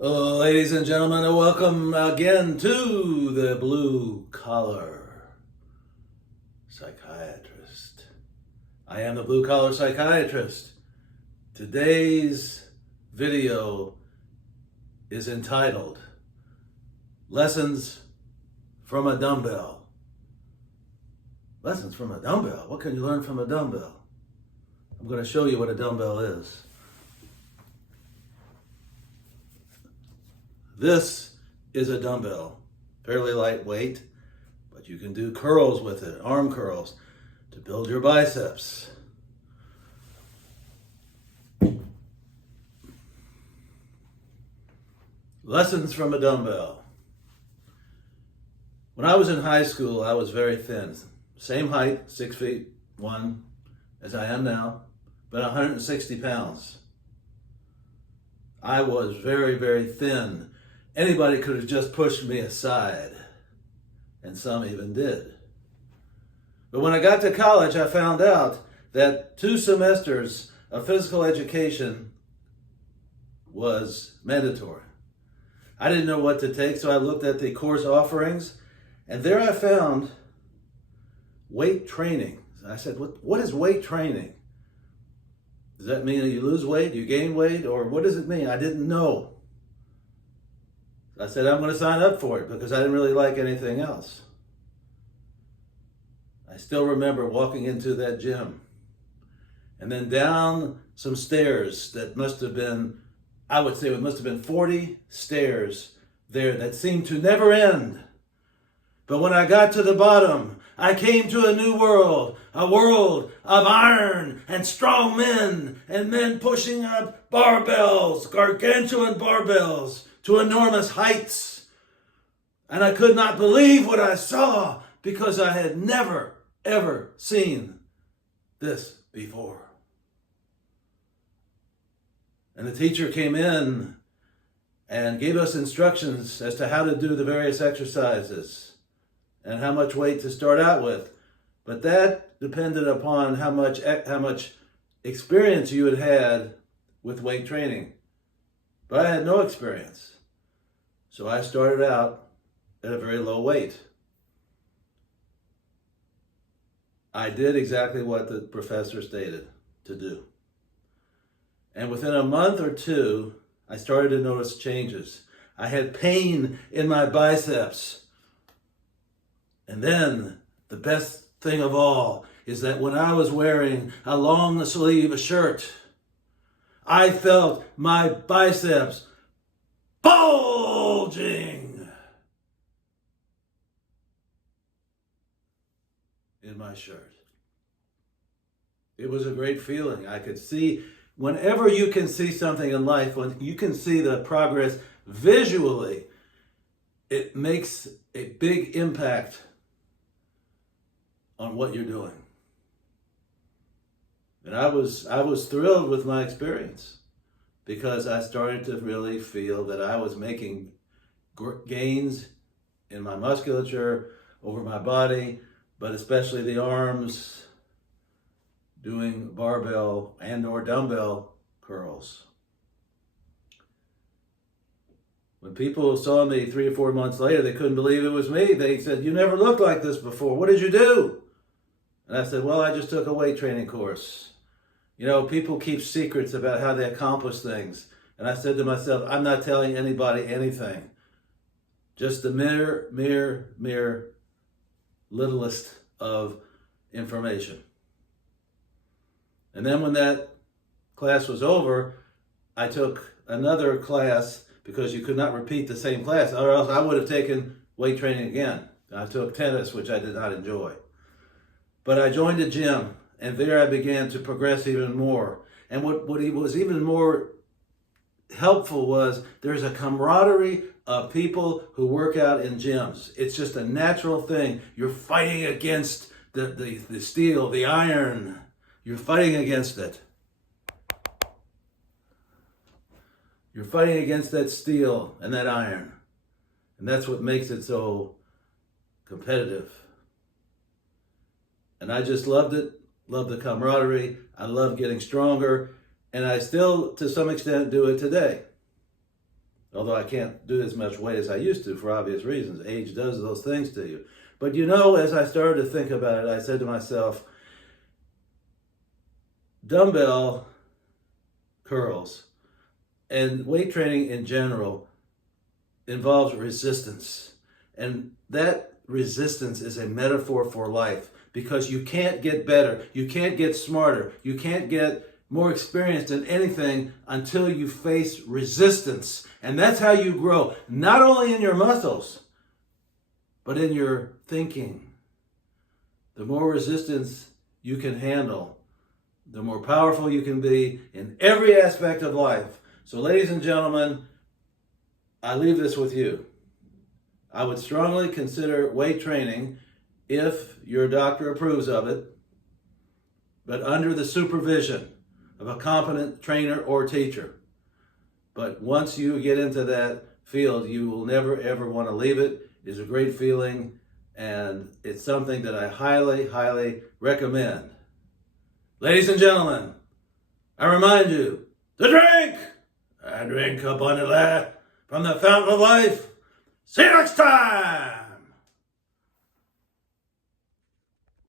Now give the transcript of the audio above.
Ladies and gentlemen, welcome again to the Blue Collar Psychiatrist. I am the Blue Collar Psychiatrist. Today's video is entitled Lessons from a Dumbbell. Lessons from a dumbbell? What can you learn from a dumbbell? I'm going to show you what a dumbbell is. This is a dumbbell, fairly lightweight, but you can do curls with it, arm curls, to build your biceps. Lessons from a dumbbell. When I was in high school, I was very thin. Same height, 6'1", as I am now, but 160 pounds. I was very, very thin. Anybody could have just pushed me aside, and some even did. But when I got to college, I found out that 2 semesters of physical education was mandatory. I didn't know what to take, so I looked at the course offerings, and there I found weight training. I said, what is weight training? Does that mean that you lose weight, you gain weight, or what does it mean? I didn't know. I said, I'm going to sign up for it because I didn't really like anything else. I still remember walking into that gym and then down some stairs that must have been, I would say it must have been 40 stairs there that seemed to never end. But when I got to the bottom, I came to a new world, a world of iron and strong men and men pushing up barbells, gargantuan barbells, to enormous heights. And I could not believe what I saw because I had never, ever seen this before. And the teacher came in and gave us instructions as to how to do the various exercises and how much weight to start out with. But that depended upon how much experience you had had with weight training. But I had no experience. So I started out at a very low weight. I did exactly what the professor stated to do. And within a month or two, I started to notice changes. I had pain in my biceps. And then the best thing of all is that when I was wearing a long sleeve shirt, I felt my biceps bulging in my shirt. It was a great feeling. I could see, whenever you can see something in life, when you can see the progress visually, it makes a big impact on what you're doing. And I was thrilled with my experience because I started to really feel that I was making gains in my musculature, over my body, but especially the arms, doing barbell and or dumbbell curls. When people saw me 3 or 4 months later, they couldn't believe it was me. They said, "You never looked like this before. What did you do?" And I said, "Well, I just took a weight training course." You know, people keep secrets about how they accomplish things. And I said to myself, I'm not telling anybody anything. Just the mere littlest of information. And then when that class was over, I took another class because you could not repeat the same class, or else I would have taken weight training again. I took tennis, which I did not enjoy. But I joined a gym. And there I began to progress even more. And what was even more helpful was there's a camaraderie of people who work out in gyms. It's just a natural thing. You're fighting against the steel, the iron. You're fighting against it. You're fighting against that steel and that iron. And that's what makes it so competitive. And I just loved it. Love the camaraderie. I love getting stronger. And I still, to some extent, do it today. although I can't do as much weight as I used to for obvious reasons. Age does those things to you. But you know, as I started to think about it, I said to myself, dumbbell curls and weight training in general involves resistance. And that resistance is a metaphor for life, because you can't get better, you can't get smarter, you can't get more experienced in anything until you face resistance. And that's how you grow, not only in your muscles, but in your thinking. The more resistance you can handle, the more powerful you can be in every aspect of life. So ladies and gentlemen, I leave this with you. I would strongly consider weight training if your doctor approves of it, but under the supervision of a competent trainer or teacher. But once you get into that field, you will never ever want to leave it. It's a great feeling, and it's something that I highly, highly recommend. Ladies and gentlemen, I remind you to drink! I drink abundantly from the fountain of life. See you next time!